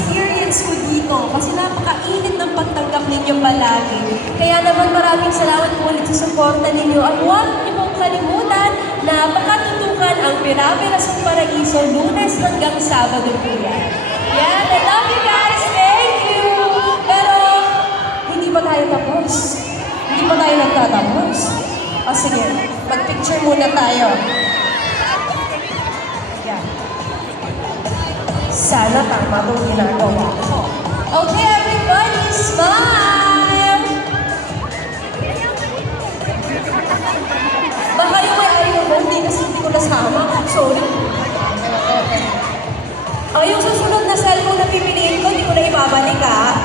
experience ko dito kasi napakainit ng pagtanggap ninyo palagi. Kaya naman maraming salamat po ulit sa suporta ninyo at huwag niyo pong kalimutan na pakatutukan ang Pira-Pira sa Paraiso, Lunes hanggang Sabado po yan. Yan, I love you guys! Thank you! Pero, hindi pa tayo tapos. Hindi pa tayo nagtatapos. O sige, mag-picture muna tayo. Yan. Sana tama itong ginagawa ko. Okay, everybody, smile! Baka yung may ayaw mo, hindi kasi hindi ko nasama. Sorry. Okay. Yung susunod na cellphone na pipiliin ko, hindi ko na ibabalik, ha?